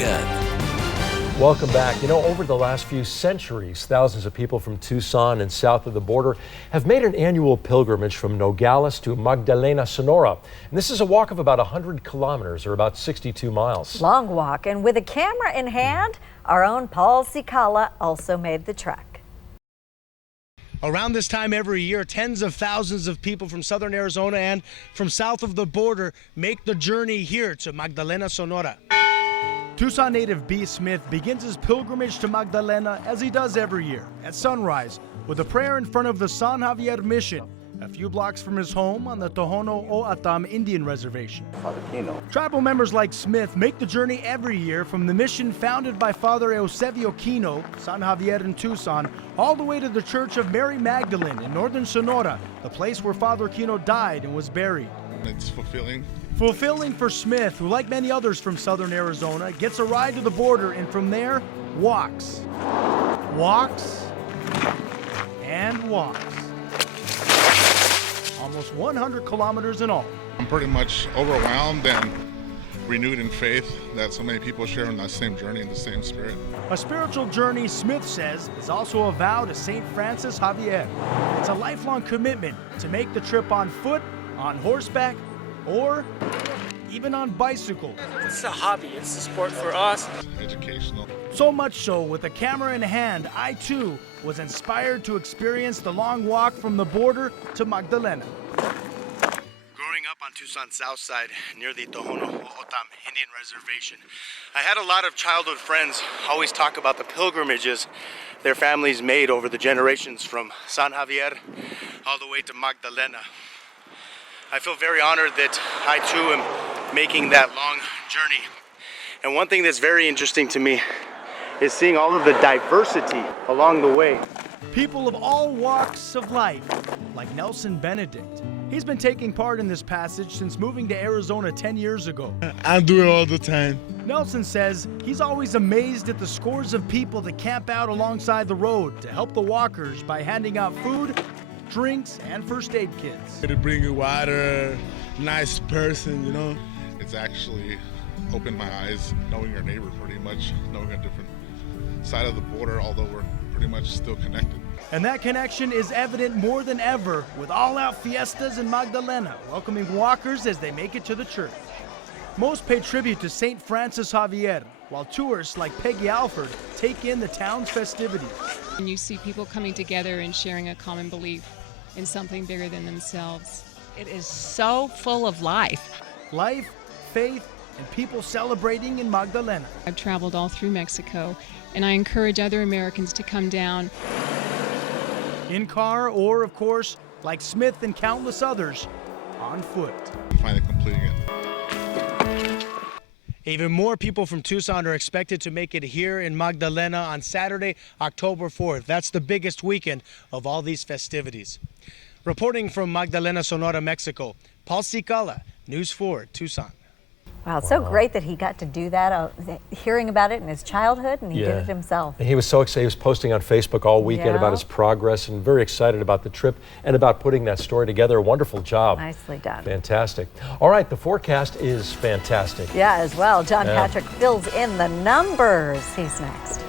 10. Welcome back. You know, over the last few centuries, thousands of people from Tucson and south of the border have made an annual pilgrimage from Nogales to Magdalena, Sonora. And this is a walk of about 100 kilometers, or about 62 miles. Long walk, and with a camera in hand, our own Paul Cicala also made the trek. Around this time every year, tens of thousands of people from southern Arizona and from south of the border make the journey here to Magdalena, Sonora. Tucson native B. Smith begins his pilgrimage to Magdalena as he does every year at sunrise with a prayer in front of the San Xavier Mission, a few blocks from his home on the Tohono O'odham Indian Reservation. Father Kino. Tribal members like Smith make the journey every year from the mission founded by Father Kino, San Xavier in Tucson, all the way to the Church of Mary Magdalene in northern Sonora, the place where Father Kino died and was buried. It's fulfilling. Fulfilling for Smith, who, like many others from southern Arizona, gets a ride to the border and from there, walks. Walks. And walks. Almost 100 kilometers in all. I'm pretty much overwhelmed and renewed in faith that so many people share in that same journey in the same spirit. A spiritual journey, Smith says, is also a vow to St. Francis Xavier. It's a lifelong commitment to make the trip on foot, on horseback, or even on bicycle. It's a hobby, it's a sport for us. Educational. So much so, with a camera in hand, I too was inspired to experience the long walk from the border to Magdalena. Growing up on Tucson's south side, near the Tohono O'odham Indian Reservation, I had a lot of childhood friends always talk about the pilgrimages their families made over the generations from San Xavier all the way to Magdalena. I feel very honored that I too am making that long journey. And one thing that's very interesting to me is seeing all of the diversity along the way. People of all walks of life, like Nelson Benedict. He's been taking part in this passage since moving to Arizona 10 years ago. I do it all the time. Nelson says he's always amazed at the scores of people that camp out alongside the road to help the walkers by handing out food, drinks, and first aid kits. To bring you water, nice person, you know. It's actually opened my eyes knowing your neighbor pretty much, knowing a different side of the border, although we're pretty much still connected. And that connection is evident more than ever with all-out fiestas in Magdalena, welcoming walkers as they make it to the church. Most pay tribute to St. Francis Xavier, while tourists like Peggy Alford take in the town's festivities. And you see people coming together and sharing a common belief in something bigger than themselves. It is so full of life. Life, faith, and people celebrating in Magdalena. I've traveled all through Mexico, and I encourage other Americans to come down. In car, or of course, like Smith and countless others, on foot. I'm finally completing it. Even more people from Tucson are expected to make it here in Magdalena on Saturday, October 4th. That's the biggest weekend of all these festivities. Reporting from Magdalena, Sonora, Mexico, Paul Cicala, News 4, Tucson. Wow, it's so great that he got to do that, hearing about it in his childhood, and he did it himself. And he was so excited. He was posting on Facebook all weekend about his progress and very excited about the trip and about putting that story together. A wonderful job. Nicely done. Fantastic. All right, the forecast is fantastic. Yeah, as well. John Patrick fills in the numbers. He's next.